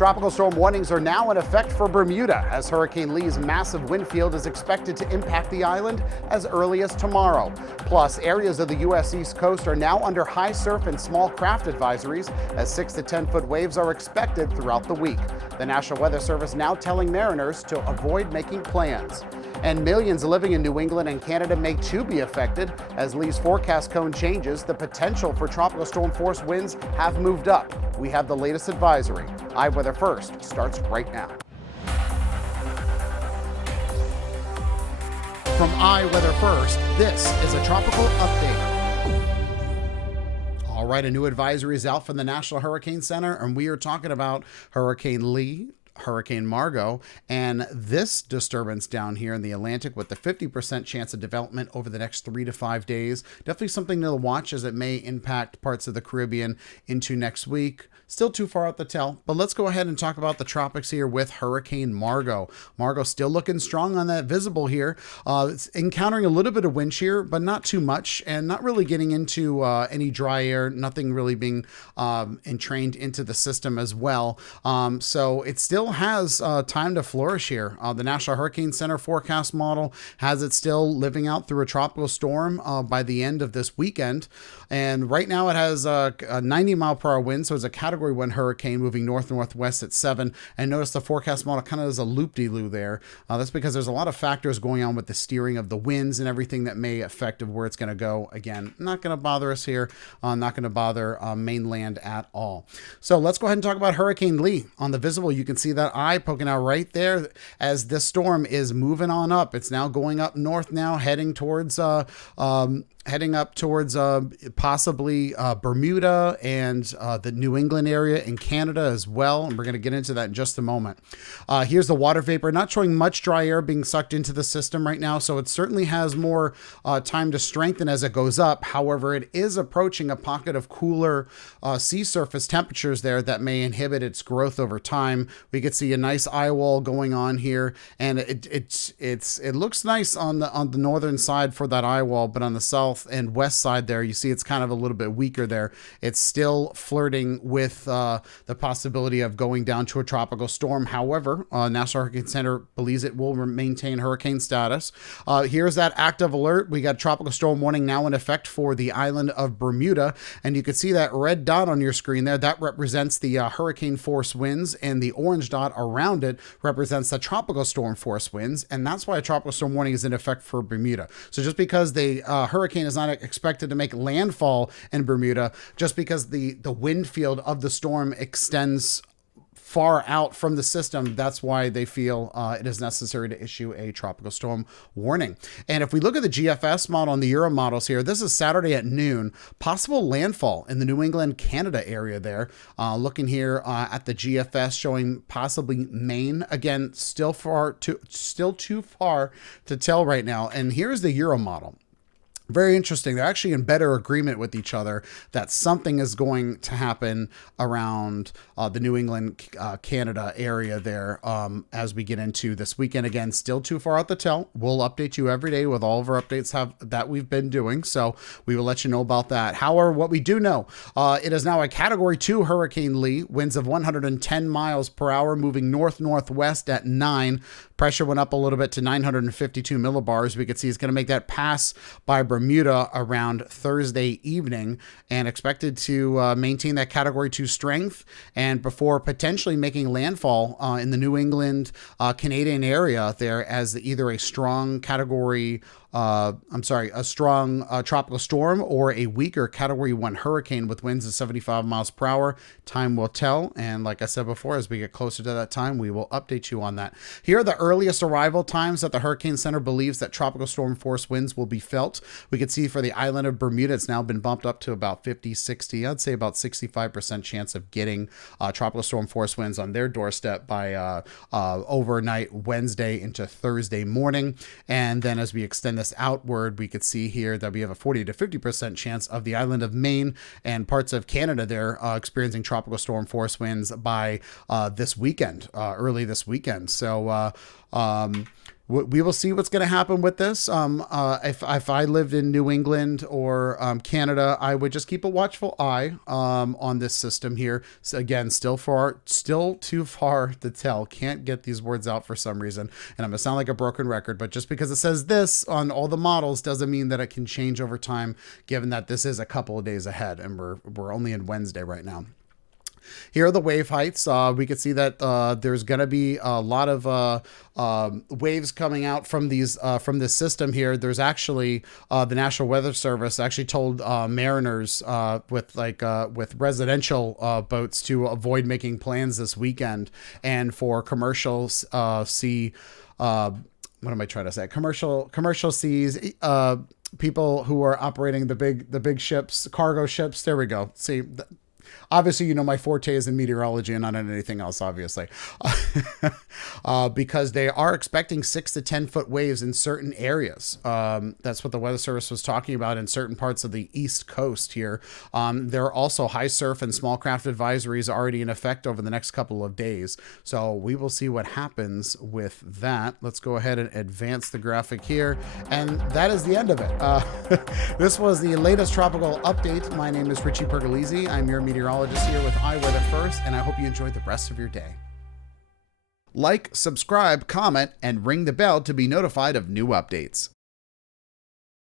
Tropical storm warnings are now in effect for Bermuda as Hurricane Lee's massive wind field is expected to impact the island as early as tomorrow. Plus, areas of the U.S. East Coast are now under high surf and small craft advisories as 6 to 10 foot waves are expected throughout the week. The National Weather Service now telling mariners to avoid making plans. And millions living in New England and Canada may too be affected. As Lee's forecast cone changes, the potential for tropical storm force winds have moved up. We have the latest advisory. iWeather First starts right now. From iWeather First, this is a tropical update. All right, a new advisory is out from the National Hurricane Center, and we are talking about Hurricane Lee, Hurricane Margot, and this disturbance down here in the Atlantic with the 50% chance of development over the next 3 to 5 days. Definitely something to watch as it may impact parts of the Caribbean into next week. Still too far out to tell, but let's go ahead and talk about the tropics here with Hurricane Margot. Margot still looking strong on that visible here. It's encountering a little bit of wind shear, but not too much, and not really getting into any dry air, nothing really being entrained into the system as well. So it still has time to flourish here. The National Hurricane Center forecast model has it still living out through a tropical storm by the end of this weekend. And right now it has a 90-mile-per-hour wind, so it's a Category 1 hurricane moving north-northwest at 7. And notice the forecast model kind of does a loop-de-loo there. That's because there's a lot of factors going on with the steering of the winds and everything that may affect of where it's going to go. Again, not going to bother us here, not going to bother mainland at all. So let's go ahead and talk about Hurricane Lee. On the visible, you can see that eye poking out right there as this storm is moving on up. It's now going up north now, heading up towards possibly Bermuda and the New England area and Canada as well. And we're going to get into that in just a moment. Here's the water vapor, not showing much dry air being sucked into the system right now. So it certainly has more time to strengthen as it goes up. However, it is approaching a pocket of cooler sea surface temperatures there that may inhibit its growth over time. We could see a nice eye wall going on here, and it looks nice on the northern side for that eye wall, but on the south and west side there, you see it's kind of a little bit weaker there. It's still flirting with the possibility of going down to a tropical storm. However, National Hurricane Center believes it will maintain hurricane status. Here's that active alert. We got tropical storm warning now in effect for the island of Bermuda, and you can see that red dot on your screen there. That represents the hurricane force winds, and the orange dot around it represents the tropical storm force winds, and that's why a tropical storm warning is in effect for Bermuda. So just because the hurricane is not expected to make landfall in Bermuda, just because the wind field of the storm extends far out from the system, that's why they feel it is necessary to issue a tropical storm warning. And if we look at the GFS model and the Euro models here, this is Saturday at noon, possible landfall in the New England, Canada area there. Looking here at the GFS showing possibly Maine. Again, still too far to tell right now. And here's the Euro model. Very interesting. They're actually in better agreement with each other that something is going to happen around the New England, Canada area there as we get into this weekend. Again, still too far out to tell. We'll update you every day with all of our updates that we've been doing. So we will let you know about that. However, what we do know, it is now a Category 2 Hurricane Lee, winds of 110 miles per hour, moving north-northwest at 9. Pressure went up a little bit to 952 millibars. We could see it's going to make that pass by Bermuda around Thursday evening and expected to maintain that Category 2 strength and before potentially making landfall in the New England, Canadian area there as either a strong a strong tropical storm or a weaker Category 1 hurricane with winds of 75 miles per hour. Time will tell. And like I said before, as we get closer to that time, we will update you on that. Here are the earliest arrival times that the Hurricane Center believes that tropical storm force winds will be felt. We can see for the island of Bermuda, it's now been bumped up to about 50, 60, I'd say about 65% chance of getting tropical storm force winds on their doorstep by overnight Wednesday into Thursday morning. And then as we extend this outward, we could see here that we have a 40 to 50% chance of the island of Maine and parts of Canada there experiencing tropical storm force winds by this weekend, early this weekend. So we will see what's going to happen with this. If I lived in New England or Canada, I would just keep a watchful eye on this system here. So again, still too far to tell. Can't get these words out for some reason, and I'm gonna sound like a broken record. But just because it says this on all the models doesn't mean that it can change over time. Given that this is a couple of days ahead, and we're only in Wednesday right now. Here are the wave heights. We can see that there's going to be a lot of waves coming out from from this system here. There's actually the National Weather Service actually told mariners with residential boats to avoid making plans this weekend, and for commercial sea. What am I trying to say? Commercial seas. People who are operating the big ships, cargo ships. There we go. See. Obviously, you know, my forte is in meteorology and not in anything else, obviously, because they are expecting 6 to 10 foot waves in certain areas. That's what the Weather Service was talking about in certain parts of the East Coast here. There are also high surf and small craft advisories already in effect over the next couple of days. So we will see what happens with that. Let's go ahead and advance the graphic here. And that is the end of it. This was the latest tropical update. My name is Richie Pergolesi. I'm your meteorologist here with iWeather First, and I hope you enjoy the rest of your day. Like, subscribe, comment, and ring the bell to be notified of new updates.